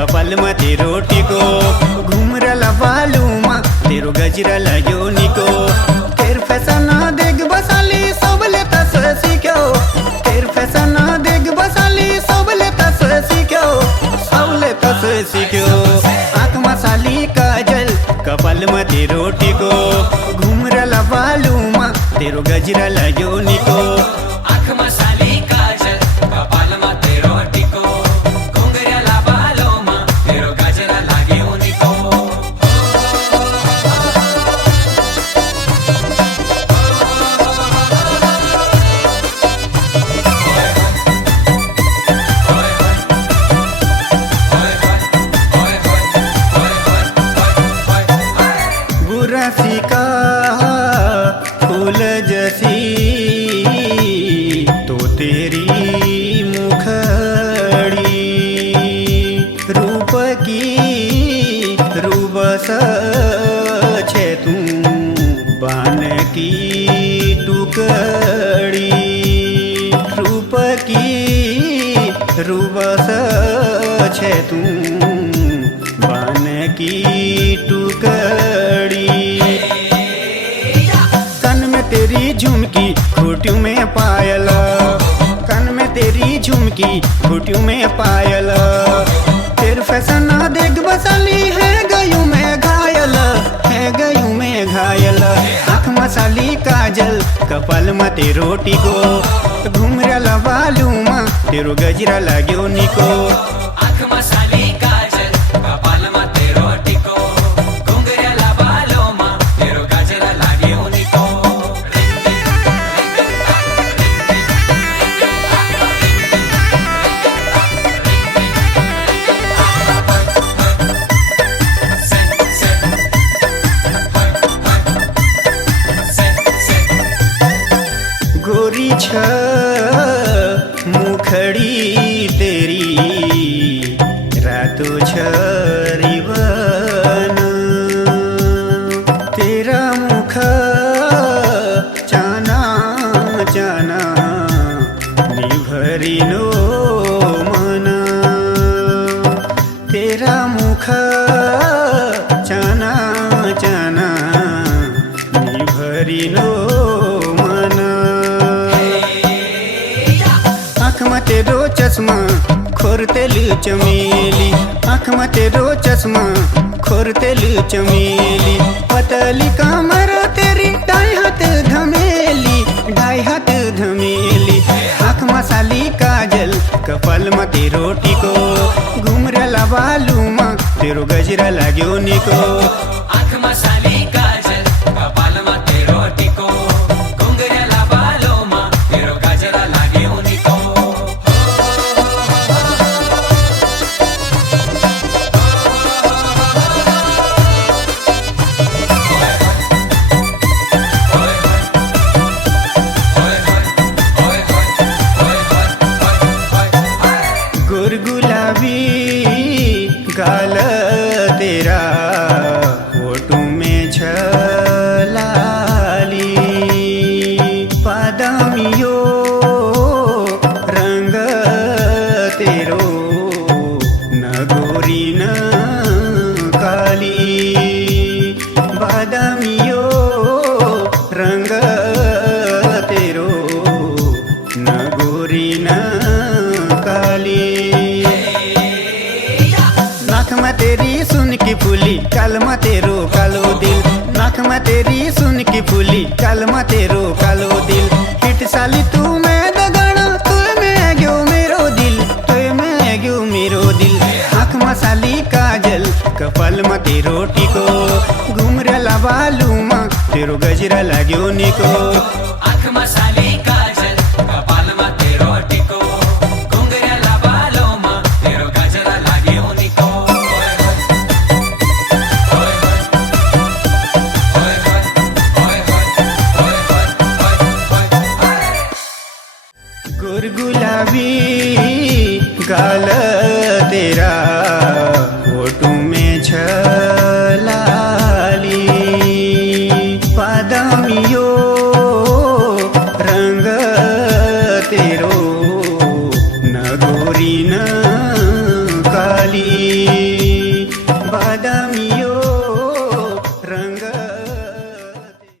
कपाल में तेरो टिको घुमरला बालूमा तेरो गजरा लाग्यो निको तेर फैशन देख बसाली सबले तस सिक्यो तेर फैशन देख बसाली सबले तस सिक्यो सबले तस सिक्यो आँख में साली काजल कपाल में तेरो टिको घुमरला बालूमा तेरो गजरा लाग्यो निको आँख में साली काजल कपाल में तेरो टिको का फूल जैसी तो तेरी मुखड़ी रूप की रूबस छे तू बान की टुकड़ी रूप की रूबस छे तू बान की टुकड़ी तेरी झुमकी घुटियों में पायल कान में तेरी झुमकी घुटियों में पायल तेरे फैशन देख बसाली है गयू में घायल है गयू में घायल आँख में साली काजल कपाल में तेरो टिको घुमरला बालूमा तेरो गजरा लाग्यो निको आँख में साली काजल कपाल में तेरो टिको घुंघराला बालूमा तेरो गजरा लाग्यो निको गोरी छ मुखड़ी तेरी रातों छ रिवन तेरा मुख चाना चाना निभरी नो मन तेरा मुख चाना चाना निभरी नो आँख में तेरो चश्मा खोर तेल चमेली आँख में तेरो चश्मा खोर तेल चमेली पतली कमर तेरी ढाई हाथ धमेली आँख में साली काजल कपाल में तेरो टिको घुमरला बालूमा तेरो गजरा लाग्यो निको आँख में साली काजल कपाल में तेरो टिको घुंघराला बालूमा तेरो गजरा लाग्यो निको गुलाबी गाल तेरा फोटो में छलाली बादामियो रंग तेरो नगोरी न काली बादामियो रंग तेरो नगोरी न काली नाक में तेरी सुन की फूली काल में तेरो कालो दिल नाक में तेरी सुन की फूली काल में तेरो कालो दिल हिट साली तू मैं दगड़ा तू मैं गयो मेरो दिल तू मैं गयो मेरो दिल आँख में साली काजल कपाल में तेरो टिको घुमरला बालूमा तेरो गजरा लाग्यो निको आँख में साली काजल कपाल में तेरो टिको घुंघराला बालूमा तेरो गजरा लाग्यो निको गुलाबी काल तेरा फोटू में छलाली पादामियो